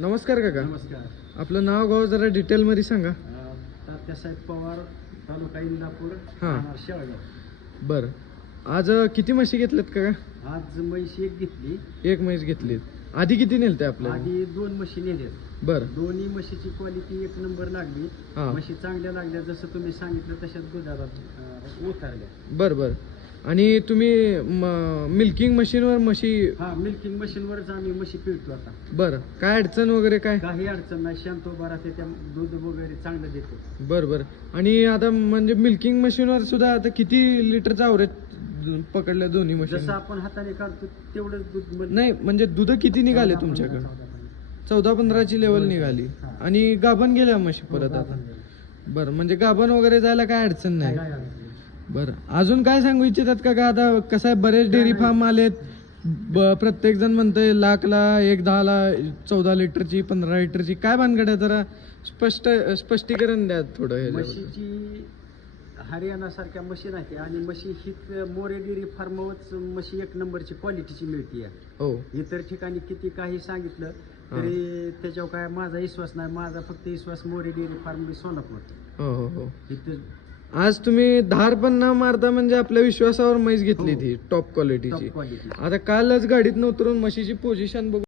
नमस्कार काका. नमस्कार. आपलं नाव गाव जरा डिटेलमध्ये सांगा. तात्यासाहेब पवार, तालुका इंदापूर, हां. राहणार शेळगाव. बरं. आज किती म्हशी घेतल्यात काका? आज म्हशी एक घेतली. एक म्हैस घेतलीत. आधी किती नेलते आपल्याला? आधी 2 म्हशी नेल्यात. बरं. दोन्ही म्हशीची क्वालिटी एक नंबर लागली. हां. म्हशी चांगल्या लागल्या, जसं तुम्ही सांगितलं तशाच दुधाला उतरल्या. बरं बरं. आणि तुम्ही मिल्किंग मशीनवर म्हशी. हा, मिल्किंग मशीनवरच आम्ही म्हशी पिळतो आता. बरं. काय अडचण वगैरे काय? काही अडचण नाही, शांत उभा राहते, त्या दूध वगैरे चांगलं देतो. बरं बरं. आणि आता म्हणजे मिल्किंग मशीनवर सुद्धा आता किती लिटरचा ॲव्हरेज पकडल्या दोन्ही मशीन? जसं आपण हाताने काढतो तेवढंच दूध नाही म्हणजे दूध किती निघाले तुमच्याकडे? 14-15ची लेवल निघाली. आणि गाभण गेल्या म्हशी परत आता? बरं. म्हणजे गाभण वगैरे जायला काय अडचण नाही. बरं. अजून काय सांगू इच्छितात का? आता कसं आहे, बरेच डेअरी फार्म आलेत. प्रत्येक जण म्हणतंय लाखला 10ला 14 लिटरची 15 लिटरची. काय भानगड आहे, जरा स्पष्टीकरण द्या थोडं. ह्याच्याबद्दल. म्हशीची हरियाणा सारख्या म्हशी नाही आणि म्हशी ही मोरे डेअरी फार्मवरच म्हशी एक नंबरची क्वालिटीची मिळते. हो. इतर ठिकाणी किती काही सांगितलं तरी त्याच्यावर काय माझा विश्वास नाही. माझा फक्त विश्वास मोरे डेअरी फार्म सोलापूर. हो हो हो. इथं आज तुम्ही धार पण न मारता म्हणजे आपल्या विश्वासावर म्हैस घेतली ती टॉप क्वालिटीची. Top quality. आता कालच गाडीत उतरून म्हशीची पोझिशन बघू